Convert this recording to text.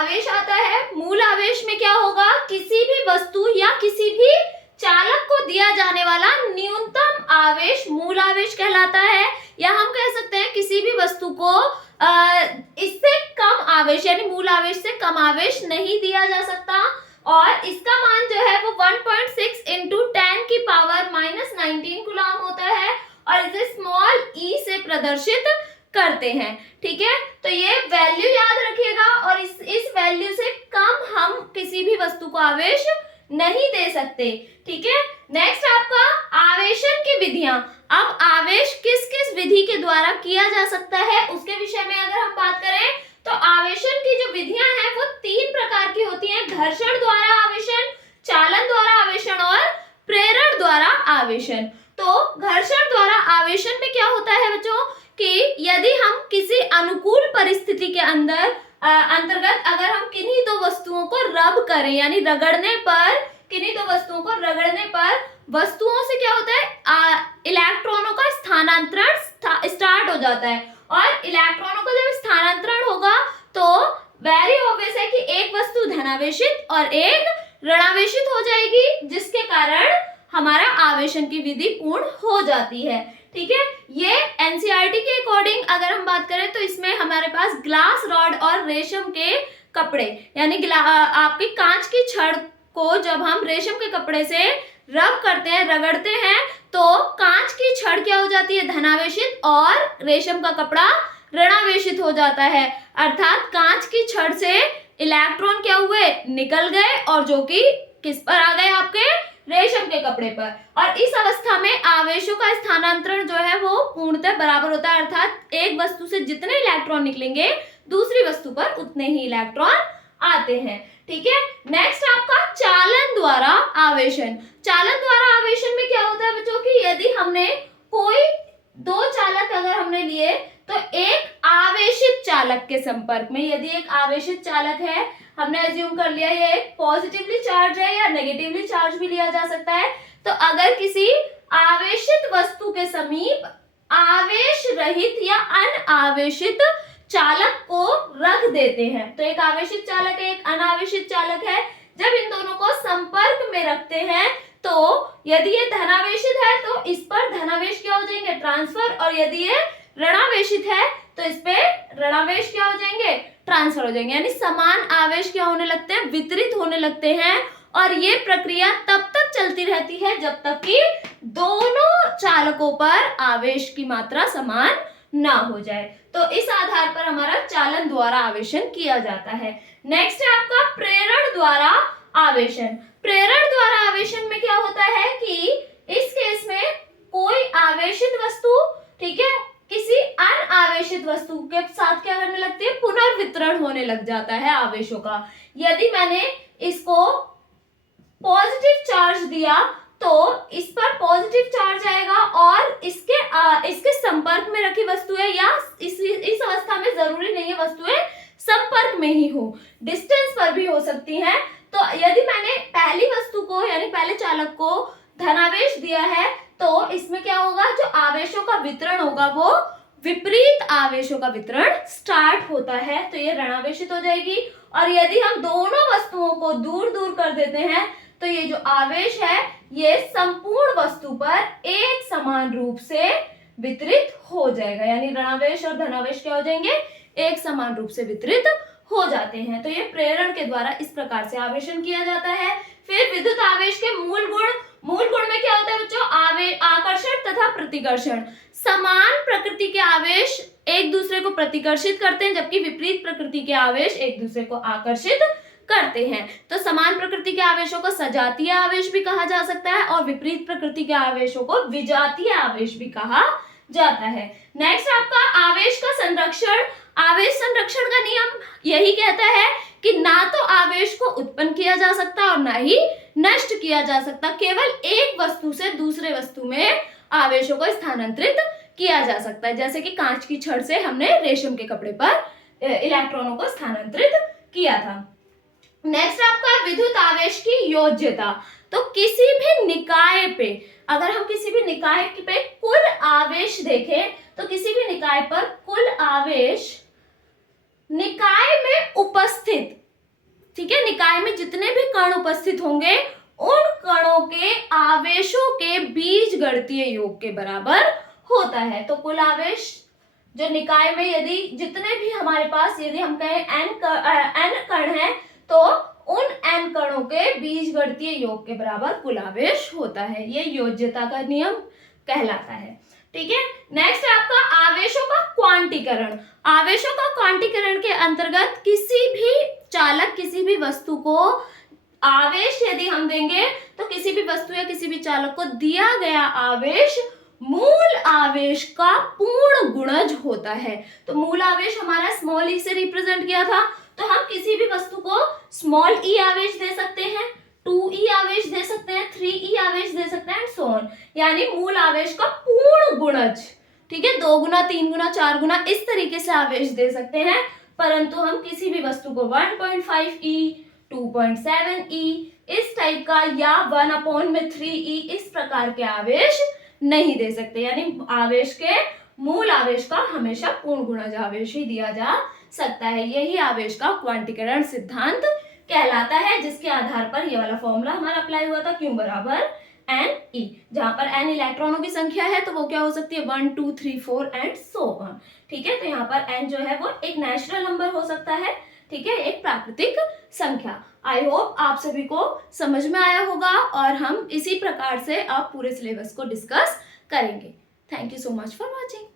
आवेश आता है, मूल आवेश में क्या होगा, किसी भी वस्तु या किसी भी चालक को दिया जाने वाला न्यूनतम आवेश मूल आवेश कहलाता है। या हम कह सकते हैं किसी भी वस्तु को इससे कम आवेश यानी मूल आवेश से कम आवेश नहीं दिया जा सकता, और इसका मान जो है वो 1.6 इंटू 10 की पावर -19 कूलम होता है, और इसे स्मॉल ई से प्रदर्शित करते हैं। ठीक है, तो ये वैल्यू याद रखिएगा, और इस वैल्यू से कम हम किसी भी वस्तु को आवेश नहीं दे सकते। ठीक है, नेक्स्ट आपका आवेशन की विधियां। अब आवेश किस किस विधि के द्वारा किया जा सकता है उसके विषय में अगर हम बात करें तो आवेशन की जो विधियां हैं वो 3 प्रकार की होती हैं, घर्षण द्वारा आवेशन, चालन द्वारा आवेशन और प्रेरण द्वारा आवेशन। तो घर्षण द्वारा आवेशन में क्या होता है बच्चों कि यदि हम किसी अनुकूल परिस्थिति के अंतर्गत अगर हम किन्हीं दो वस्तुओं को रब करें यानी रगड़ने पर, किन्हीं दो वस्तुओं को रगड़ने पर वस्तुओं से क्या होता है, इलेक्ट्रॉनों का स्थानांतरण स्टार्ट हो जाता है, और इलेक्ट्रॉनों का जब स्थानांतरण होगा तो वेरी ऑब्वियस है कि एक वस्तु धनावेशित और एक ऋणावेशित हो जाएगी, जिसके कारण हमारा आवेशन की विधि पूर्ण हो जाती है। ठीक है, ये एनसीईआरटी के अकॉर्डिंग अगर हम बात करें तो इसमें हमारे पास ग्लास रॉड और रेशम के कपड़े यानी आपकी कांच की छड़ को जब हम रेशम के कपड़े से रब करते हैं, रगड़ते हैं, तो कांच की छड़ क्या हो जाती है, धनावेशित, और रेशम का कपड़ा ऋणावेशित हो जाता है। अर्थात कांच की छड़ से इलेक्ट्रॉन क्या हुए, निकल गए, और जो कि किस पर आ गए, आपके रेशम के कपड़े पर। और इस अवस्था में आवेशों का स्थानांतरण जो है वो पूर्णतः बराबर होता है, अर्थात एक वस्तु से जितने इलेक्ट्रॉन निकलेंगे दूसरी वस्तु पर उतने ही इलेक्ट्रॉन आते हैं। ठीक है, नेक्स्ट आपका चालन द्वारा आवेशन। चालन द्वारा आवेशन में क्या होता है बच्चों की यदि हमने कोई दो चालक अगर हमने लिए तो एक आवेशित चालक के संपर्क में, यदि एक आवेशित चालक है, हमने अज्यूम कर लिया ये एक पॉजिटिवली चार्ज है या नेगेटिवली चार्ज भी लिया जा सकता है, तो अगर किसी आवेशित वस्तु के समीप आवेश रहित या अनावेशित चालक को रख देते हैं, तो एक आवेशित चालक है एक अनावेशित चालक है, जब इन दोनों को संपर्क में रखते हैं तो यदि ये धनावेशित है तो इस पर धनावेश क्या हो जाएंगे, ट्रांसफर, और यदि ये ऋणावेशित है तो इस पे ऋणावेश क्या हो जाएंगे, ट्रांसफर हो जाएंगे, यानी समान आवेश क्या होने लगते हैं, वितरित होने लगते हैं। और ये प्रक्रिया तब तक चलती रहती है जब तक कि दोनों चालकों पर आवेश की मात्रा समान ना हो जाए। तो इस आधार पर हमारा चालन द्वारा आवेशन किया जाता है। नेक्स्ट है आपका प्रेरण द्वारा आवेशन। प्रेरण द्वारा आवेशन में क्या होता है कि इस केस में कोई आवेशित वस्तु, ठीक है, किसी अनावेशित वस्तु के साथ क्या करने लगती है, पुनर्वितरण होने लग जाता है आवेशों का। यदि मैंने इसको पॉजिटिव चार्ज दिया तो इस पर पॉजिटिव चार्ज आएगा, और इसके संपर्क में रखी वस्तुएं या इस अवस्था में जरूरी नहीं है वस्तुएं संपर्क में ही हो, डिस्टेंस पर भी हो सकती हैं। तो यदि मैंने पहली वस्तु को यानी पहले चालक को धनावेश दिया है तो इसमें क्या होगा, जो आवेशों का वितरण होगा वो विपरीत आवेशों का वितरण स्टार्ट होता है, तो ये ऋणावेशित हो जाएगी। और यदि हम दोनों वस्तुओं को दूर दूर कर देते हैं तो ये जो आवेश है ये संपूर्ण वस्तु पर एक समान रूप से वितरित हो जाएगा, यानी ऋणावेश और धनावेश क्या हो जाएंगे, एक समान रूप से वितरित हो जाते हैं। तो ये प्रेरण के द्वारा इस प्रकार से आवेशन किया जाता है। फिर विद्युत आवेश के मूल गुण में क्या होता है बच्चों, आकर्षण तथा प्रतिकर्षण। समान प्रकृति के आवेश एक दूसरे को प्रतिकर्षित करते हैं, जबकि विपरीत प्रकृति के आवेश एक दूसरे को आकर्षित करते हैं। तो समान प्रकृति के आवेशों को सजातीय आवेश भी कहा जा सकता है और विपरीत प्रकृति के आवेशों को विजातीय आवेश भी कहा जाता है। नेक्स्ट आपका आवेश का संरक्षण। आवेश संरक्षण का नियम यही कहता है कि ना तो आवेश को उत्पन्न किया जा सकता और ना ही नष्ट किया जा सकता, केवल एक वस्तु से दूसरे वस्तु में आवेशों को स्थानांतरित किया जा सकता है, जैसे कि कांच की छड़ से हमने रेशम के कपड़े पर इलेक्ट्रॉनों को स्थानांतरित किया था। नेक्स्ट आपका विद्युत आवेश की योज्यता। तो किसी भी निकाय पे, अगर हम किसी भी निकाय पे कुल आवेश देखें तो किसी भी निकाय पर कुल आवेश निकाय में उपस्थित निकाय में जितने भी कण उपस्थित होंगे उन कणों के आवेशों के बीजगणितीय योग के बराबर होता है। तो कुल आवेश जो निकाय में यदि जितने भी हमारे पास यदि हम कहें n कण है तो उन n कणों के बीजगणितीय योग के बराबर कुल आवेश होता है। ये योज्यता का नियम कहलाता है। ठीक है, नेक्स्ट है आपका आवेशों का क्वांटीकरण। आवेशों का क्वांटीकरण के अंतर्गत किसी भी चालक किसी भी वस्तु को आवेश यदि हम देंगे तो किसी भी वस्तु या किसी भी चालक को दिया गया आवेश मूल आवेश का पूर्ण गुणज होता है। तो मूल आवेश हमारा स्मॉल ई से रिप्रेजेंट किया था, तो हम किसी भी वस्तु को स्मॉल ई आवेश दे सकते हैं, 2e आवेश दे सकते हैं, 3e आवेश दे सकते हैं एंड सो ऑन, यानी मूल आवेश का पूर्ण गुणज। ठीक है, 2 गुना 3 गुना 4 गुना इस तरीके से आवेश दे सकते हैं, परंतु हम किसी भी वस्तु को 1.5e 2.7e इस टाइप का या 1/3e इस प्रकार के आवेश नहीं दे सकते। यानी आवेश के मूल आवेश का हमेशा पूर्ण गुणज आवेश ही दिया जा सकता है। यही आवेश का क्वांटीकरण सिद्धांत कहलाता है, जिसके आधार पर ये वाला फॉर्मूला हमारा अप्लाई हुआ था, Q बराबर NE, जहां पर N इलेक्ट्रॉनों की संख्या है तो वो क्या हो सकती है 1 2 3 4 एंड सो ऑन। ठीक है, तो यहाँ पर N जो है वो एक नेचुरल नंबर हो सकता है, ठीक है, एक प्राकृतिक संख्या। आई होप आप सभी को समझ में आया होगा और हम इसी प्रकार से अब पूरे सिलेबस को डिस्कस करेंगे। Thank you so much for watching.